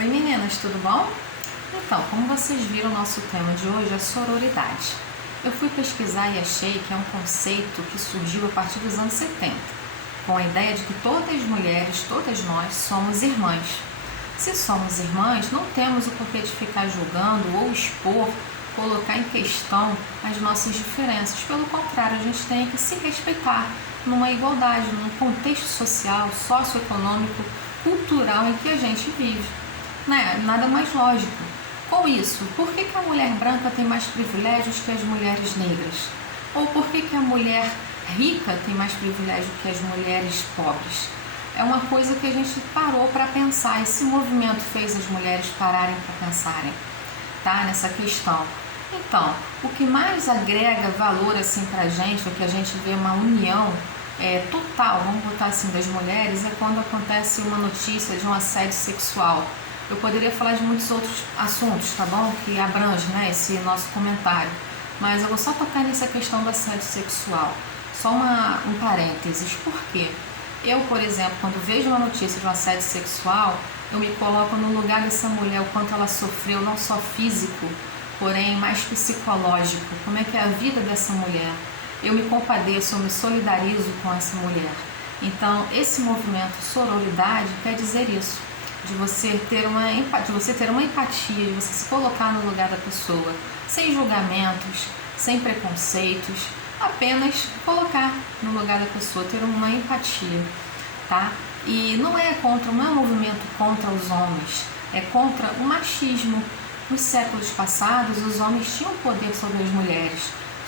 Oi meninas, tudo bom? Então, como vocês viram, nosso tema de hoje é sororidade. Eu fui pesquisar e achei que é um conceito que surgiu a partir dos anos 70, com a ideia de que todas as mulheres, todas nós, somos irmãs. Se somos irmãs, não temos o porquê de ficar julgando ou expor, colocar em questão as nossas diferenças. Pelo contrário, a gente tem que se respeitar numa igualdade, num contexto social, socioeconômico, cultural em que a gente vive. Nada mais lógico. Com isso, por que a mulher branca tem mais privilégios que as mulheres negras? Ou por que a mulher rica tem mais privilégio que as mulheres pobres? É uma coisa que a gente parou para pensar. Esse movimento fez as mulheres pararem para pensarem, tá? Nessa questão. Então, o que mais agrega valor assim para a gente, o que a gente vê uma união total, vamos botar assim, das mulheres, é quando acontece uma notícia de um assédio sexual. Eu poderia falar de muitos outros assuntos, tá bom? Que abrange, esse nosso comentário. Mas eu vou só tocar nessa questão do assédio sexual. Só um parênteses. Por quê? Eu, por exemplo, quando vejo uma notícia de um assédio sexual, eu me coloco no lugar dessa mulher, o quanto ela sofreu, não só físico, porém mais psicológico. Como é que é a vida dessa mulher? Eu me compadeço, eu me solidarizo com essa mulher. Então, esse movimento sororidade quer dizer isso. De você ter uma empatia, de você se colocar no lugar da pessoa, sem julgamentos, sem preconceitos, apenas colocar no lugar da pessoa, ter uma empatia, tá? E não é um movimento contra os homens, é contra o machismo. Nos séculos passados, os homens tinham poder sobre as mulheres,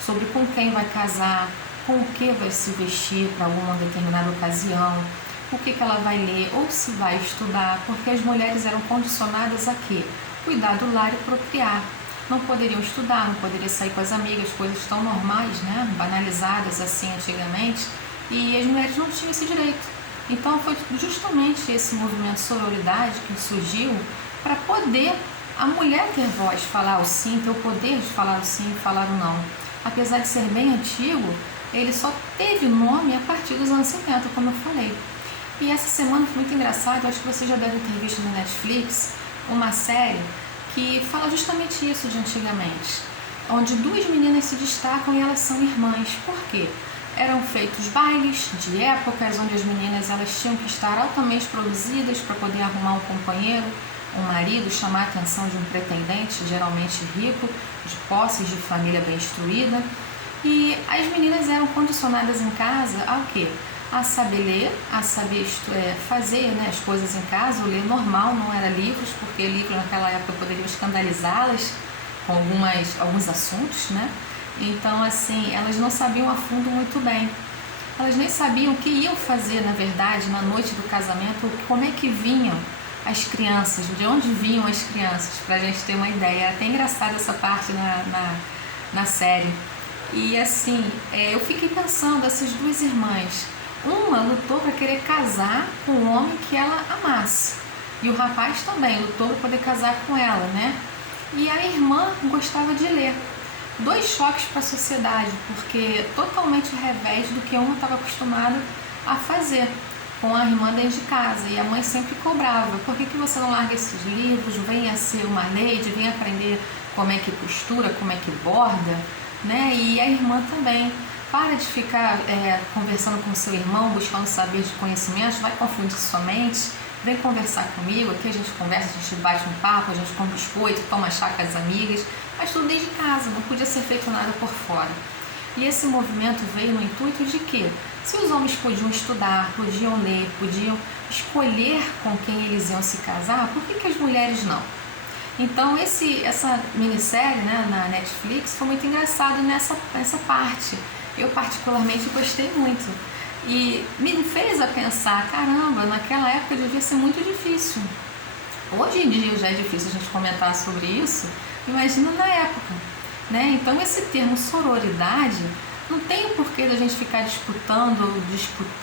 sobre com quem vai casar, com o que vai se vestir para alguma determinada ocasião, o que ela vai ler ou se vai estudar, porque as mulheres eram condicionadas a quê? Cuidar do lar e procriar. Não poderiam estudar, não poderiam sair com as amigas, coisas tão normais, banalizadas assim antigamente, e as mulheres não tinham esse direito. Então foi justamente esse movimento sororidade que surgiu para poder a mulher ter voz, falar o sim, ter o poder de falar o sim e falar o não. Apesar de ser bem antigo, ele só teve nome a partir dos anos 70, como eu falei. E essa semana foi muito engraçado, acho que vocês já devem ter visto na Netflix uma série que fala justamente isso de antigamente, onde duas meninas se destacam e elas são irmãs. Por quê? Eram feitos bailes de épocas onde as meninas elas tinham que estar altamente produzidas para poder arrumar um companheiro, um marido, chamar a atenção de um pretendente, geralmente rico, de posses, de família bem instruída. E as meninas eram condicionadas em casa ao quê? A saber ler, a saber fazer as coisas em casa, o ler normal, não era livros, porque livros naquela época poderiam escandalizá-las com alguns assuntos, Então, assim, elas não sabiam a fundo muito bem. Elas nem sabiam o que iam fazer, na verdade, na noite do casamento, como é que vinham as crianças, de onde vinham as crianças, para a gente ter uma ideia. É até engraçada essa parte na série. E, assim, eu fiquei pensando, essas duas irmãs, uma lutou para querer casar com um homem que ela amasse. E o rapaz também lutou para poder casar com ela, E a irmã gostava de ler. Dois choques para a sociedade, porque totalmente ao revés do que uma estava acostumada a fazer com a irmã dentro de casa. E a mãe sempre cobrava: por que você não larga esses livros? Venha ser uma lady, venha aprender como é que costura, como é que borda, E a irmã também. Para de ficar conversando com seu irmão, buscando saber de conhecimentos, vai confundir sua mente, vem conversar comigo, aqui a gente conversa, a gente bate um papo, a gente come biscoito, toma chá com as amigas, mas tudo desde casa, não podia ser feito nada por fora. E esse movimento veio no intuito de que, se os homens podiam estudar, podiam ler, podiam escolher com quem eles iam se casar, por que as mulheres não? Então essa minissérie na Netflix foi muito engraçado nessa parte. Eu particularmente gostei muito e me fez a pensar, caramba, naquela época devia ser muito difícil. Hoje em dia já é difícil a gente comentar sobre isso, imagina na época, Então esse termo sororidade não tem o porquê da gente ficar disputando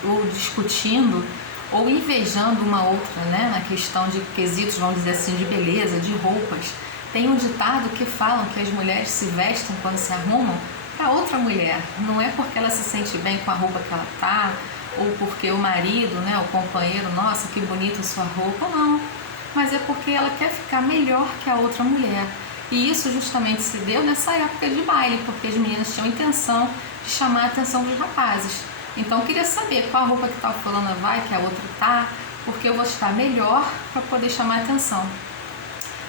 ou discutindo ou invejando uma outra, na questão de quesitos, vamos dizer assim, de beleza, de roupas. Tem um ditado que falam que as mulheres se vestem quando se arrumam para outra mulher, não é porque ela se sente bem com a roupa que ela tá, ou porque o marido, o companheiro, nossa, que bonita a sua roupa, não. mas é porque ela quer ficar melhor que a outra mulher. E isso justamente se deu nessa época de baile, porque as meninas tinham a intenção de chamar a atenção dos rapazes. Então eu queria saber qual a roupa que tal fulana vai, que a outra tá, porque eu vou estar melhor para poder chamar a atenção.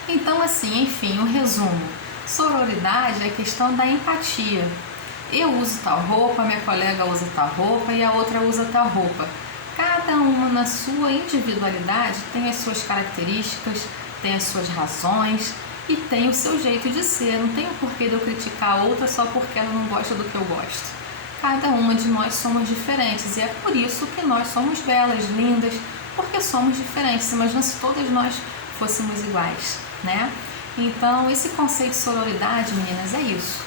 Então assim, enfim, um resumo. Sororidade é a questão da empatia. Eu uso tal roupa, minha colega usa tal roupa e a outra usa tal roupa. Cada uma na sua individualidade tem as suas características, tem as suas razões e tem o seu jeito de ser. Não tem o porquê de eu criticar a outra só porque ela não gosta do que eu gosto. Cada uma de nós somos diferentes e é por isso que nós somos belas, lindas, porque somos diferentes. Imagina se todas nós fôssemos iguais, né? Então, esse conceito de sororidade, meninas, é isso.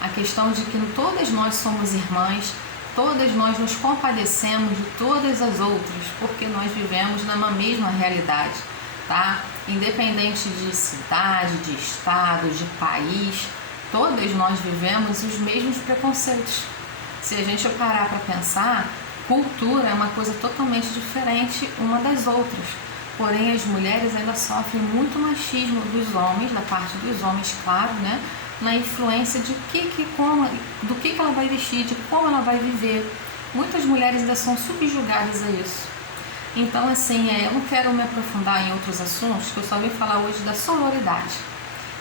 A questão de que todas nós somos irmãs, todas nós nos compadecemos de todas as outras, porque nós vivemos numa mesma realidade, tá? Independente de cidade, de estado, de país, todas nós vivemos os mesmos preconceitos. Se a gente parar para pensar, cultura é uma coisa totalmente diferente uma das outras. Porém, as mulheres ainda sofrem muito machismo dos homens, da parte dos homens, claro, né? Na influência de do que ela vai vestir, de como ela vai viver. Muitas mulheres ainda são subjugadas a isso. Então, assim, eu não quero me aprofundar em outros assuntos, que eu só vim falar hoje da sororidade,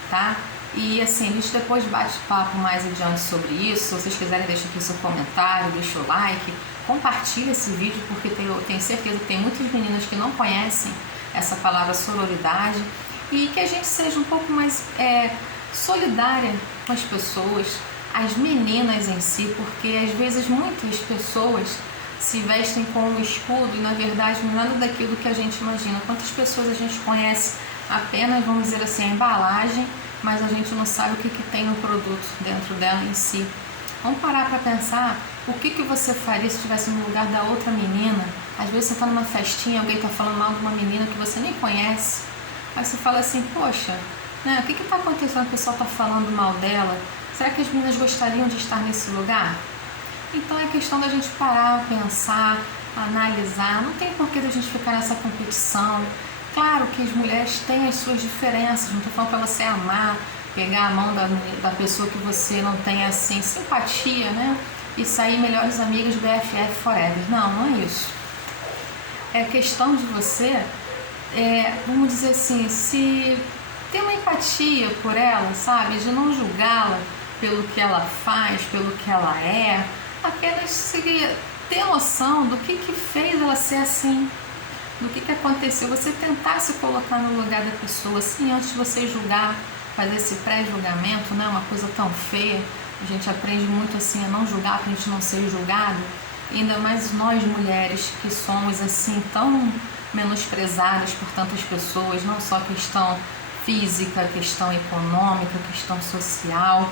tá? E assim, a gente depois bate papo mais adiante sobre isso. Se vocês quiserem, deixa aqui seu comentário, deixa o like, compartilha esse vídeo, porque eu tenho certeza que tem muitas meninas que não conhecem essa palavra sororidade, e que a gente seja um pouco mais solidária com as pessoas, as meninas em si, porque às vezes muitas pessoas se vestem com um escudo e na verdade não é nada daquilo que a gente imagina. Quantas pessoas a gente conhece apenas, vamos dizer assim, a embalagem, mas a gente não sabe o que tem no produto dentro dela em si. Vamos parar para pensar o que você faria se estivesse no lugar da outra menina. Às vezes você está numa festinha, alguém está falando mal de uma menina que você nem conhece. Aí você fala assim, poxa, né, o que está acontecendo? O pessoal está falando mal dela. Será que as meninas gostariam de estar nesse lugar? Então é questão da gente parar, pensar, analisar. Não tem porquê da gente ficar nessa competição. Claro que as mulheres têm as suas diferenças. Não estou falando para você amar, pegar a mão da pessoa que você não tem assim simpatia, né? E sair melhores amigas, BFF forever. Não, não é isso. É questão de você, vamos dizer assim, se ter uma empatia por ela, sabe? De não julgá-la pelo que ela faz, pelo que ela é. Apenas ter noção do que fez ela ser assim, do que aconteceu. Você tentar se colocar no lugar da pessoa, assim, antes de você julgar, fazer esse pré-julgamento, não é uma coisa tão feia. A gente aprende muito assim a não julgar para a gente não ser julgado. Ainda mais nós mulheres que somos assim tão menosprezadas por tantas pessoas, não só questão física, questão econômica, questão social.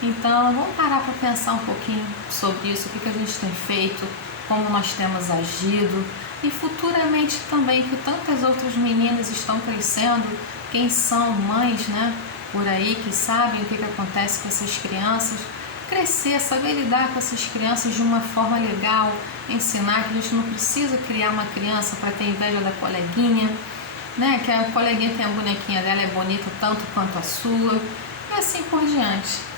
Então vamos parar para pensar um pouquinho sobre isso, o que a gente tem feito, como nós temos agido e futuramente também que tantas outras meninas estão crescendo, quem são mães, né, por aí, que sabem o que acontece com essas crianças, crescer, saber lidar com essas crianças de uma forma legal, ensinar que a gente não precisa criar uma criança para ter inveja da coleguinha, né, que a coleguinha tem a bonequinha dela, é bonita tanto quanto a sua, e assim por diante.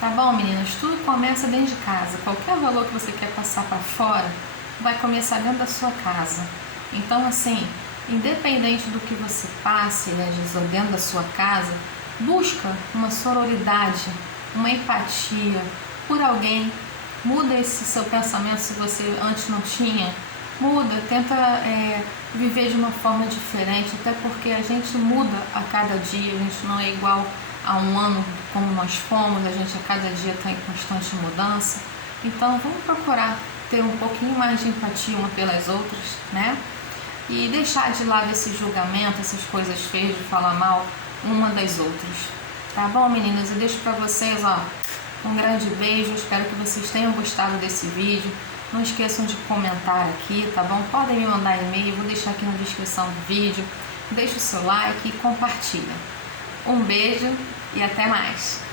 Tá bom, meninas? Tudo começa dentro de casa. Qualquer valor que você quer passar para fora, vai começar dentro da sua casa. Então, assim, independente do que você passe, né, dentro da sua casa, busca uma sororidade, uma empatia por alguém. Muda esse seu pensamento se você antes não tinha. Muda, tenta viver de uma forma diferente, até porque a gente muda a cada dia, a gente não é igual há um ano como nós fomos, a gente a cada dia está em constante mudança. Então vamos procurar ter um pouquinho mais de empatia uma pelas outras, né? E deixar de lado esse julgamento, essas coisas feias de falar mal uma das outras. Tá bom, meninas? Eu deixo para vocês, ó, um grande beijo. Espero que vocês tenham gostado desse vídeo. Não esqueçam de comentar aqui, tá bom? Podem me mandar e-mail, vou deixar aqui na descrição do vídeo. Deixa o seu like e compartilha. Um beijo e até mais!